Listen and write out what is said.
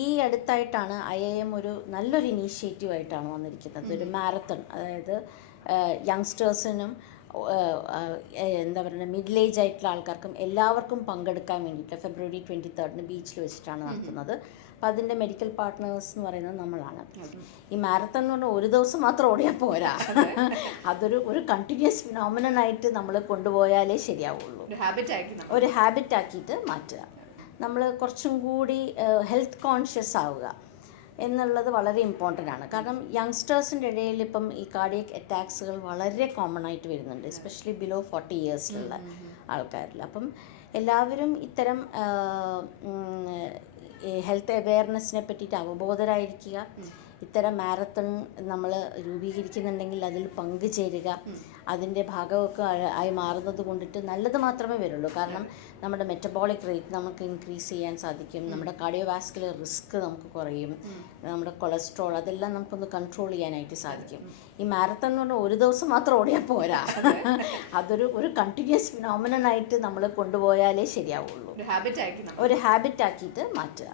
ഈ അടുത്തായിട്ടാണ് I I M ഒരു നല്ലൊരു ഇനീഷ്യേറ്റീവ് ആയിട്ടാണ് വന്നിരിക്കുന്നത്. ഒരു മാരത്തൺ. അതായത് യങ്സ്റ്റേഴ്സിനും എന്താ പറയുക മിഡിൽ ഏജ് ആയിട്ടുള്ള ആൾക്കാർക്കും എല്ലാവർക്കും പങ്കെടുക്കാൻ വേണ്ടിയിട്ട് ഫെബ്രുവരി ട്വന്റി തേർഡിന് ബീച്ചിൽ വെച്ചിട്ടാണ് നടത്തുന്നത്. അപ്പം അതിന്റെ മെഡിക്കൽ പാർട്ട്നേഴ്സ് എന്ന് പറയുന്നത് നമ്മളാണ്. ഈ മാരത്തൺ എന്ന് പറഞ്ഞാൽ ഒരു ദിവസം മാത്രം ഓടിയാൽ പോരാ. അതൊരു ഒരു കണ്ടിന്യൂസ് ഫിനോമിനൻ ആയിട്ട് നമ്മൾ കൊണ്ടുപോയാലേ ശരിയാവുള്ളൂ. ഒരു ഹാബിറ്റ് ആക്കി ഒരു ഹാബിറ്റ് ആക്കിയിട്ട് മാറ്റുക. നമ്മൾ കുറച്ചും കൂടി ഹെൽത്ത് കോൺഷ്യസ് ആവുക എന്നുള്ളത് വളരെ ഇമ്പോർട്ടന്റ് ആണ്. കാരണം യങ്സ്റ്റേഴ്സിന്റെ ഇടയിൽ ഇപ്പം ഈ കാർഡിയക് അറ്റാക്സുകൾ വളരെ കോമൺ ആയിട്ട് വരുന്നുണ്ട്. എസ്പെഷ്യലി ബിലോ ഫോർട്ടി ഇയേഴ്സിലുള്ള ആൾക്കാരിൽ. അപ്പം എല്ലാവരും ഇത്തരം ഹെൽത്ത് അവെയർനെസ്സിനെ പറ്റിയിട്ട് അവബോധരായിരിക്കുക. ഇത്തരം മാരത്തൺ നമ്മൾ രൂപീകരിക്കുന്നുണ്ടെങ്കിൽ അതിൽ പങ്കുചേരുക. അതിന്റെ ഭാഗമൊക്കെ ആയി മാറുന്നത് കൊണ്ടിട്ട് നല്ലത് മാത്രമേ വരുള്ളൂ. കാരണം നമ്മുടെ മെറ്റബോളിക് റേറ്റ് നമുക്ക് ഇൻക്രീസ് ചെയ്യാൻ സാധിക്കും. നമ്മുടെ കാർഡിയോവാസ്കുലർ റിസ്ക് നമുക്ക് കുറയും. നമ്മുടെ കൊളസ്ട്രോൾ അതെല്ലാം നമുക്കൊന്ന് കൺട്രോൾ ചെയ്യാനായിട്ട് സാധിക്കും. ഈ മാരത്തൺ എന്ന് പറഞ്ഞാൽ ഒരു ദിവസം മാത്രം ഓടിയാൽ പോരാ. അതൊരു ഒരു കണ്ടിന്യൂസ് ഫിനോമിനൻ ആയിട്ട് നമ്മൾ കൊണ്ടുപോയാലേ ശരിയാവുള്ളൂ. ഒരു ഹാബിറ്റ് ആക്കി ഒരു ഹാബിറ്റ് ആക്കിയിട്ട് മാറ്റുക.